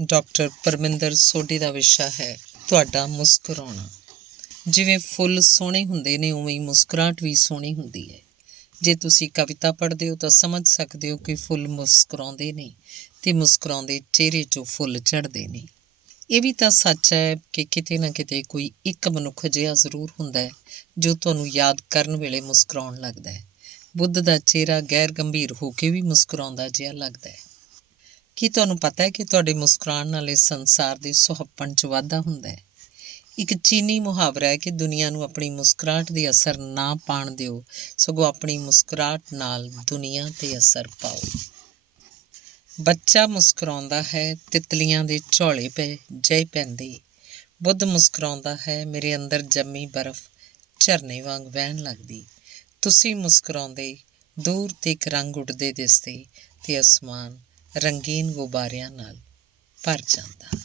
Doctor Parminder Sodhi ਦਾ ਵਿਸ਼ਾ ਹੈ ਤੁਹਾਡਾ ਮੁਸਕਰਾਉਣਾ। ਜਿਵੇਂ ਫੁੱਲ ਸੋਹਣੇ ਹੁੰਦੇ ਨੇ ਉਵੇਂ ਹੀ ਮੁਸਕਰਾਹਟ ਵੀ ਸੋਹਣੀ ਹੁੰਦੀ ਹੈ। ਜੇ ਤੁਸੀਂ ਕਵਿਤਾ ਪੜ੍ਹਦੇ ਹੋ ਤਾਂ ਸਮਝ ਸਕਦੇ ਹੋ ਕਿ ਫੁੱਲ ਮੁਸਕਰਾਉਂਦੇ ਨੇ ਅਤੇ ਮੁਸਕਰਾਉਂਦੇ ਚਿਹਰੇ 'ਚੋਂ ਫੁੱਲ ਝੜਦੇ ਨੇ। ਇਹ ਵੀ ਤਾਂ ਸੱਚ ਹੈ ਕਿ ਕਿਤੇ ਨਾ ਕਿਤੇ ਕੋਈ ਇੱਕ ਮਨੁੱਖ ਅਜਿਹਾ ਜ਼ਰੂਰ ਹੁੰਦਾ ਹੈ ਜੋ ਤੁਹਾਨੂੰ ਯਾਦ ਕਰਨ ਵੇਲੇ ਮੁਸਕਰਾਉਣ ਲੱਗਦਾ ਹੈ। ਬੁੱਧ ਦਾ ਚਿਹਰਾ ਗੈਰ ਗੰਭੀਰ ਹੋ ਕੇ ਵੀ ਮੁਸਕਰਾਉਂਦਾ ਜਿਹਾ ਲੱਗਦਾ ਹੈ। ਕੀ ਤੁਹਾਨੂੰ ਪਤਾ ਹੈ ਕਿ ਤੁਹਾਡੇ ਮੁਸਕਰਾਉਣ ਨਾਲ ਇਸ ਸੰਸਾਰ ਦੇ ਸੁਹੱਪਣ 'ਚ ਵਾਧਾ ਹੁੰਦਾ ਹੈ? ਇੱਕ ਚੀਨੀ ਮੁਹਾਵਰਾ ਹੈ ਕਿ ਦੁਨੀਆ ਨੂੰ ਆਪਣੀ ਮੁਸਕਰਾਹਟ ਦੇ ਅਸਰ ਨਾ ਪਾਉਣ ਦਿਓ, ਸਗੋਂ ਆਪਣੀ ਮੁਸਕਰਾਹਟ ਨਾਲ ਦੁਨੀਆ 'ਤੇ ਅਸਰ ਪਾਓ। ਬੱਚਾ ਮੁਸਕਰਾਉਂਦਾ ਹੈ, ਤਿਤਲੀਆਂ ਦੇ ਝੋਲੇ ਜਿਹੇ ਪੈਂਦੇ। ਬੁੱਧ ਮੁਸਕਰਾਉਂਦਾ ਹੈ, ਮੇਰੇ ਅੰਦਰ ਜੰਮੀ ਬਰਫ਼ ਝਰਨੇ ਵਾਂਗ ਵਹਿਣ ਲੱਗਦੀ। ਤੁਸੀਂ ਮੁਸਕਰਾਉਂਦੇ ਦੂਰ 'ਤੇ ਇੱਕ ਰੰਗ ਉੱਡਦੇ ਦਿਸਦੇ ਅਤੇ ਅਸਮਾਨ ਰੰਗੀਨ ਗੁਬਾਰਿਆਂ ਨਾਲ ਭਰ ਜਾਂਦਾ।